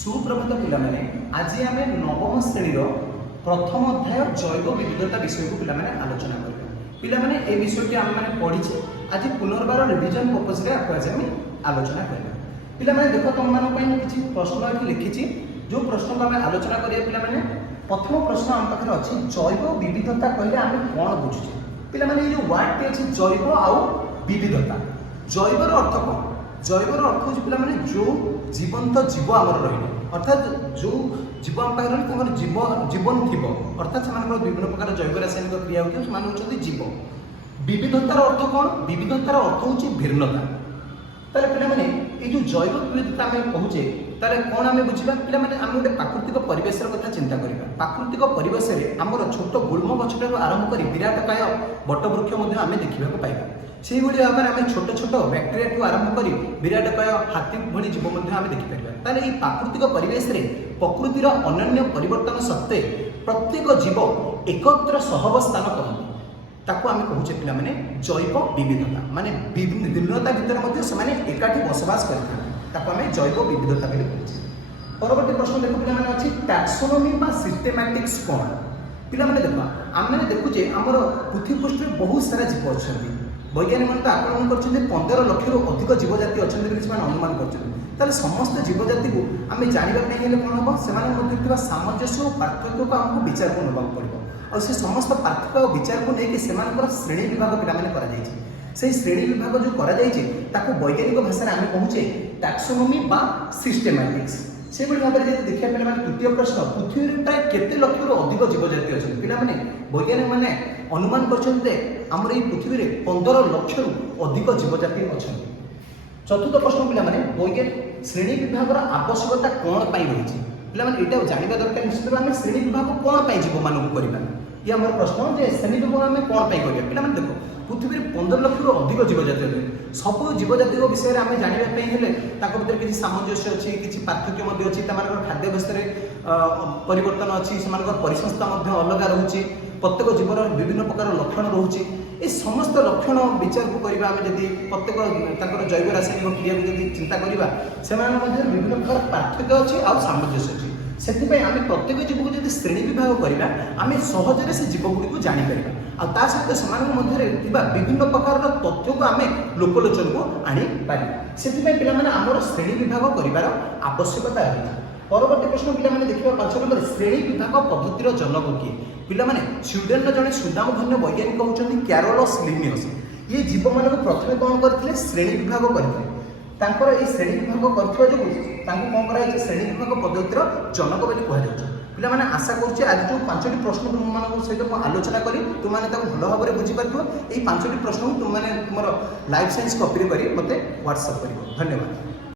सुप्रभात पिलामाने आज आम नवम श्रेणी प्रथम अध्याय जैव विविधता विषय को पिलामाने आलोचना करिबा। पिलामाने ए विषय आम मैंने पढ़ी आज पुनर्बार रिविजन पर्पज रे आज आम आलोचना करिबा। पिलामाने देखो तुम मान पई किछि प्रश्न एठी लिखिछि जो प्रश्न को आम आलोचना करिया। पिलामाने प्रथम प्रश्न आम पाखरे अछि जैव विविधता कहले आम कोन बुझुछि। पिलामाने ये जो वर्ड टे अछि जैव आउ विविधता, जैवर अर्थ कोन? जैवर अर्थ हूँ पे जो जीवंत जीव आम रही अर्थात जो जीव आम पाखे रही जीवन थी अर्थात से विभिन्न प्रकार जैव रासायनिक क्रिया होती जीव। विविधतार अर्थ कौन? विविधतार अर्थ हूँ भिन्नता। ताले पे ये जो जैव विविधता आम कहूचे ताले कौन आम बुझा पे आम गोटे प्राकृतिक परिवेश कथा चिंता करवा। प्राकृतिक परिवेश में आमर छोट गुल्म गछठ आरंभ कर विराटकाय बटवृक्ष आम देखा पाइबा। से भाव में आम छोट छोट बैक्टेरिया ठूँ आरंभ कर विराटकाय हाथी भली जीव आम देखिपर। ताले ये प्राकृतिक परिवेश में प्रकृतिर अनन्य परिवर्तन सत्वे प्रत्येक जीव एकत्र सहवस्थान करते ताको आम कहूचे पे जैव विविधता माने विभिन्नता भितर से एकाठी बसवास करते आम जैव विविधता बोली कहूचे। परवर्ती प्रश्न देखो पे अच्छी टैक्सोनोमी बा सिस्टेमैटिक्स कौन? पे देख आम देखुचे आमर पृथ्वी पृष्ठ में बहुत सारा जीव अच्छा। वैज्ञानिक मैंने तो आकलन कर 15 लाख अधिक जीवजाति अच्छा अनुमान कर समस्त जीवजाति को आम जानवाई कौन हम से सामंजस्य और पार्थक्य को आमको विचार को नवा पड़ो और से समस्त पार्थक्य और विचार को लेकिन से श्रेणी विभाग पे से श्रेणी विभाग जो कर वैज्ञानिक भाषा आम कहूचे टैक्सोनोमी बा सिस्टेमैटिक्स। से भाव में देखा पे तृतीय प्रश्न पृथ्वी प्राय केते लक्ष अधिक जीवजाति अच्छा पे वैज्ञानिक मैंने अनुमान करते आमर ये पृथ्वी में 15 लाख अधिक जीवजाति अच्छा। चतुर्थ प्रश्न पे वैज्ञानिक श्रेणी विभाग आवश्यकता कौन पाई रही पे यहाँ जानवा दरकार। निश्चित आम श्रेणी विभाग कौन पाई जीव मानक करवा ये आम प्रश्न जे श्रेणी विभाग आम कौन पाई करा। पे देख पृथ्वी में 15 लाख अधिक जीवजाति अच्छे सब जीवजाति विषय में आम जानवाई भर किसी सामंजस्य अच्छी किसी पार्थक्य अच्छी खाद्य व्यवस्था परिवर्तन अच्छी से परिसंस्था अलग रोचे प्रत्येक जीवर विभिन्न प्रकार लक्षण रोचे ये समस्त लक्षण विचार को करवा आम जब प्रत्येक जैव रासायनिक क्रिया को जब चिंता करवा से विभिन्न प्रकार पार्थक्य अच्छी आ सामंजस्य अच्छी से आम प्रत्येक जीव को जब श्रेणी विभाग करवा आम सहजरे से जीवगुड़ी को जापर आ सहित से विभिन्न प्रकार तथ्य को आम लोकलोचन को आनीपर से आमर श्रेणी विभाग कर आवश्यकता रही। परवर्ती प्रश्न पे देखा 5 नंबर श्रेणी विभाग पद्धतिर जनक किए? पे स्वीडेन जड़े सुनामधन्य वैज्ञानिक होती कैरोलस लिनियस। ये जीव मान प्रथम कौन करते श्रेणी विभाग करते ये श्रेणी विभाग कर कौन कर श्रेणी विभाग पद्धतिर जनक बोली कहुच्छे। पे आशा करुच्छे आज जो 5टी प्रश्न तुम सहित आलोचना करी तुमने भल भाव में बुझीपार ये 5टी प्रश्न तुम तुम लाइफ साइंस कॉपी कर मत व्हाट्सएप कर। धन्यवाद।